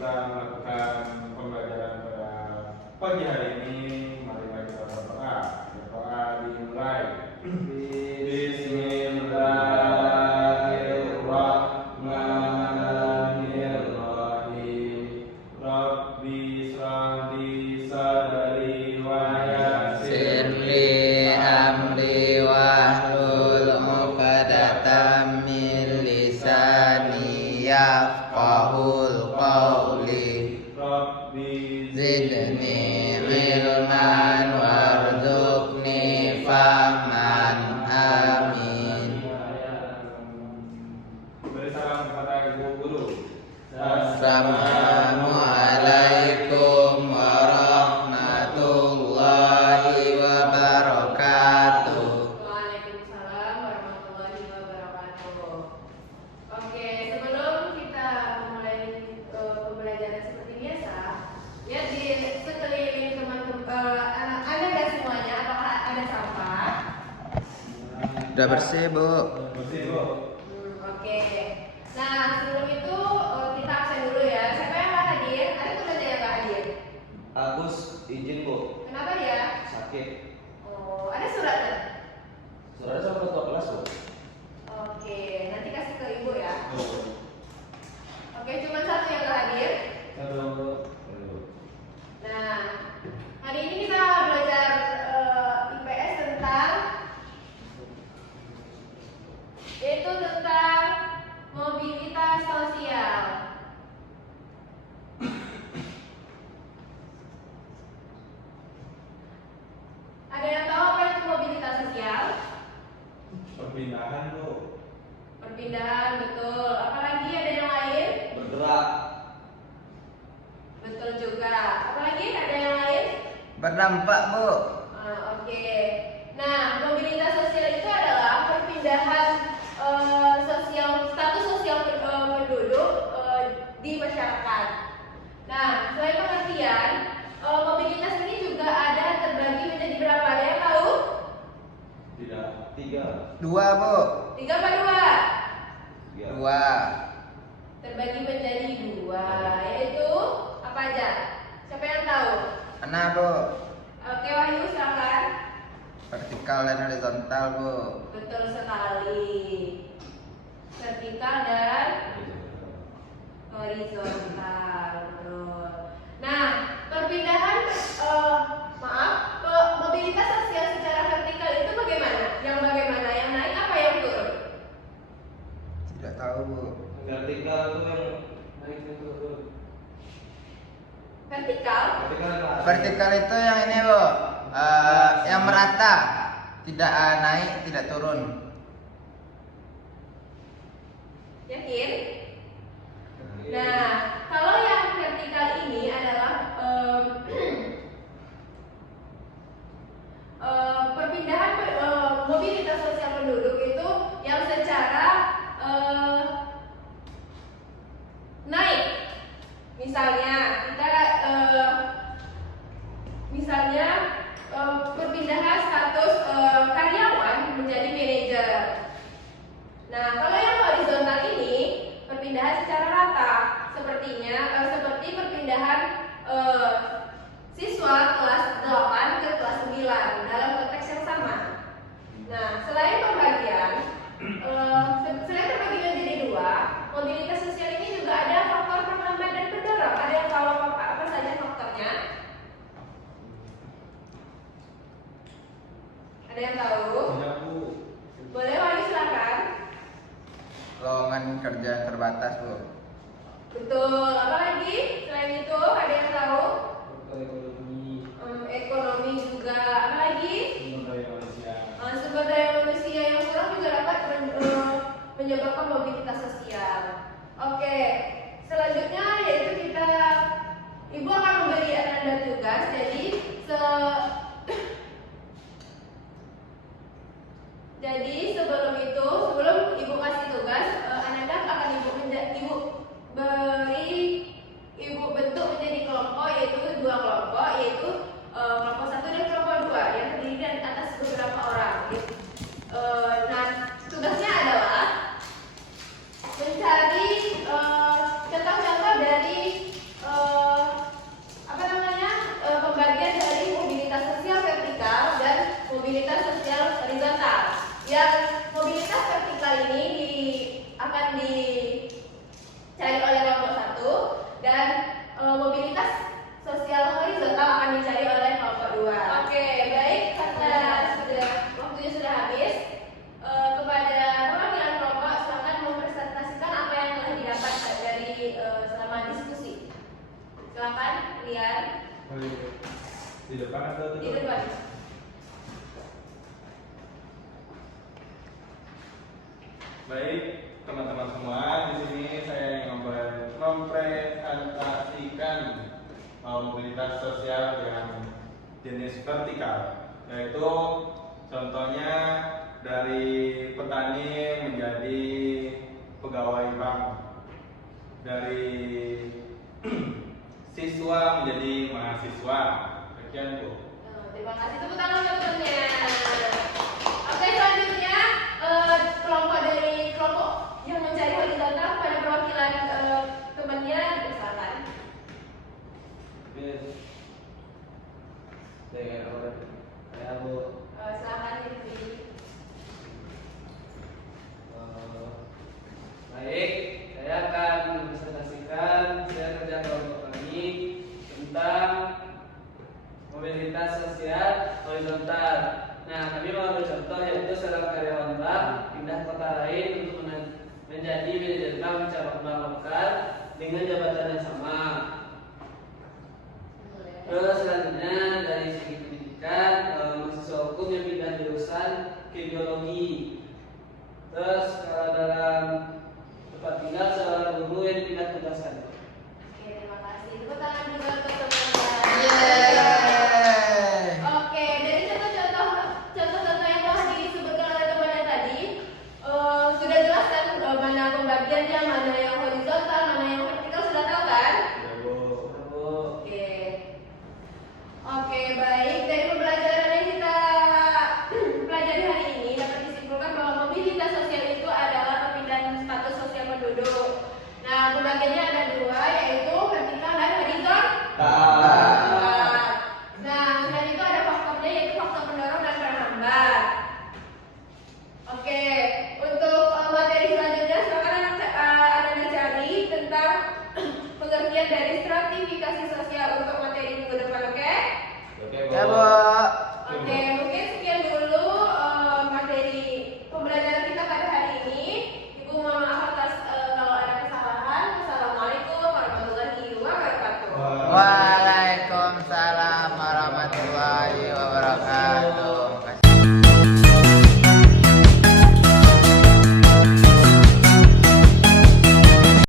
kita melakukan pembelajaran pada pagi hari ini, mari kita berdoa. Berdoa dimulai. Bismillahirrahmanirrahim. Rabbi shrah li sadri wa yassir li amri wahlul 'uqdatam min lisani yafqahul qawli. Rabbi Zidni ilman warzuqni fahman. Amin. Beri salam kepada ibu guru. Assalamualaikum warahmatullahi wabarakatuh. Waalaikumsalam warahmatullahi wabarakatuh. Oke, sebelum kita memulai pembelajaran seperti biasa, lihat di sekeliling teman-teman anak Anda dan semuanya, apakah ada sampah? Udah bersih, Bu. Bersih, Bu. Oke. Nah, sebelum itu kita absen dulu ya. Siapa yang nggak hadir? Ada temannya yang nggak hadir? Agus izin Bu, Kenapa dia? sakit. Oh, ada suratnya? Saudara sama ketua kelas Bu. Oke, nanti kasih ke ibu ya. Oh, Oke, cuma satu yang nggak hadir. satu. Nah, hari ini kita belajar IPS tentang mobilitas sosial. Ada yang tahu apa itu mobilitas sosial? Perpindahan, Bu. Perpindahan, betul. Apalagi ada yang lain? Bergerak. Betul juga. Apalagi ada yang lain? Berdampak, Bu. Oke. Nah, mobilitas sosial itu adalah perpindahan status sosial penduduk di masyarakat. Nah, selain pengertian, mobilitas ini juga ada terbagi menjadi berapa? Ada yang tahu? Tidak. 3. 2, Bu. 3 apa 2? 2. Terbagi menjadi 2, yaitu apa aja? Siapa yang tahu? Mana, Bu? Oke, Wahyu silakan. Vertikal dan horizontal, Bu. Betul sekali. Vertikal dan horizontal, betul. Nah, perpindahan mobilitas sosial secara vertikal itu bagaimana? Yang bagaimana? Yang naik apa yang turun? Tidak tahu, Bu. Vertikal itu yang naik itu. Vertikal? Vertikal yang naik. Vertikal itu yang ini, Bu. Yang merata. Tidak naik, tidak turun. Yakin? Nah, kalau yang vertikal ini adalah perpindahan mobilitas sosial penduduk itu yang secara naik. Misalnya perpindahan status karyawan menjadi manajer. Nah, kalau yang horizontal ini perpindahan secara rata, seperti perpindahan siswa kelas 8 ke kelas 9 dalam konteks yang sama. Nah, selain terbagi menjadi 2, mobilitas sosial ini juga ada faktor penambah dan pendorong. Ada yang tahu apa saja faktornya? Ada yang tahu? Tidak, Bu. Boleh, Wahyu silakan. Lowongan kerja yang terbatas, Bu. Betul. Apa lagi? Selain itu ada yang tahu? Ekonomi, Ekonomi juga. Apa lagi? sumber daya manusia. Sumber daya manusia yang kurang juga dapat menyebabkan mobilitas sosial. Oke. Selanjutnya yaitu Ibu akan memberi Anda tugas. Jadi sebelum Ibu kasih tugas, Anda akan Ibu bentuk menjadi kelompok, yaitu 2 kelompok, yaitu kelompok 1 dan kelompok 2 yang terdiri dari atas beberapa orang. Nah, tugasnya adalah mencari contoh-contoh dari Silakan, Rian. Di depan atau Di depan. Baik, teman-teman semua, di sini saya ingin mempresentasikan mobilitas sosial yang jenis vertikal, yaitu contohnya dari petani menjadi pegawai bank, dari siswa menjadi mahasiswa. Sekian, Bu. Terima kasih, tepuk tangan teman-temannya. Oke, selanjutnya kelompok yang mencari horizontal pada perwakilan temannya dipersilakan. Saya Bu. Silakan dipilih. Baik, saya akan mempresentasikan saya kerja kelompok kami tentang mobilitas sosial horizontal. Nah, kami mengambil contoh yaitu seorang karyawan bank pindah kota lain untuk menjadi manajer bank cabang bank lokal dengan jabatan yang sama. Terus selanjutnya dari segi pendidikan, mahasiswa hukum yang pindah jurusan ke biologi. Terus kalau dalam tempat tinggal seorang guru yang pindah tugaskan. Oke, terima kasih. Tepuk tangan juga untuk teman-teman. Yeay. Oke, dari contoh-contoh yang telah disebutkan oleh temannya tadi, sudah jelas kan mana pembagiannya, mana yang horizontal, mana yang vertikal, sudah tahu kan? Ya, Bu. Oke. Oke, baik. Dari pembelajaran yang kita pelajari hari ini dapat disimpulkan bahwa mobilitas sosial itu adalah perpindahan status sosial penduduk. Nah, pembagiannya ada dua, yaitu vertikal dan horizontal. Nah, selain itu ada faktornya, yaitu faktor pendorong dan penghambat. Oke, untuk materi selanjutnya silakan Anda cari tentang pengertian dari stratifikasi sosial untuk materi minggu depan, oke? Oke, Bu. Ya, Bu. Oke, mungkin sekian dulu materi pembelajaran kita pada hari ini. Ibu mohon maaf atas kalau ada kesalahan. Wassalamualaikum warahmatullahi wabarakatuh. Wah.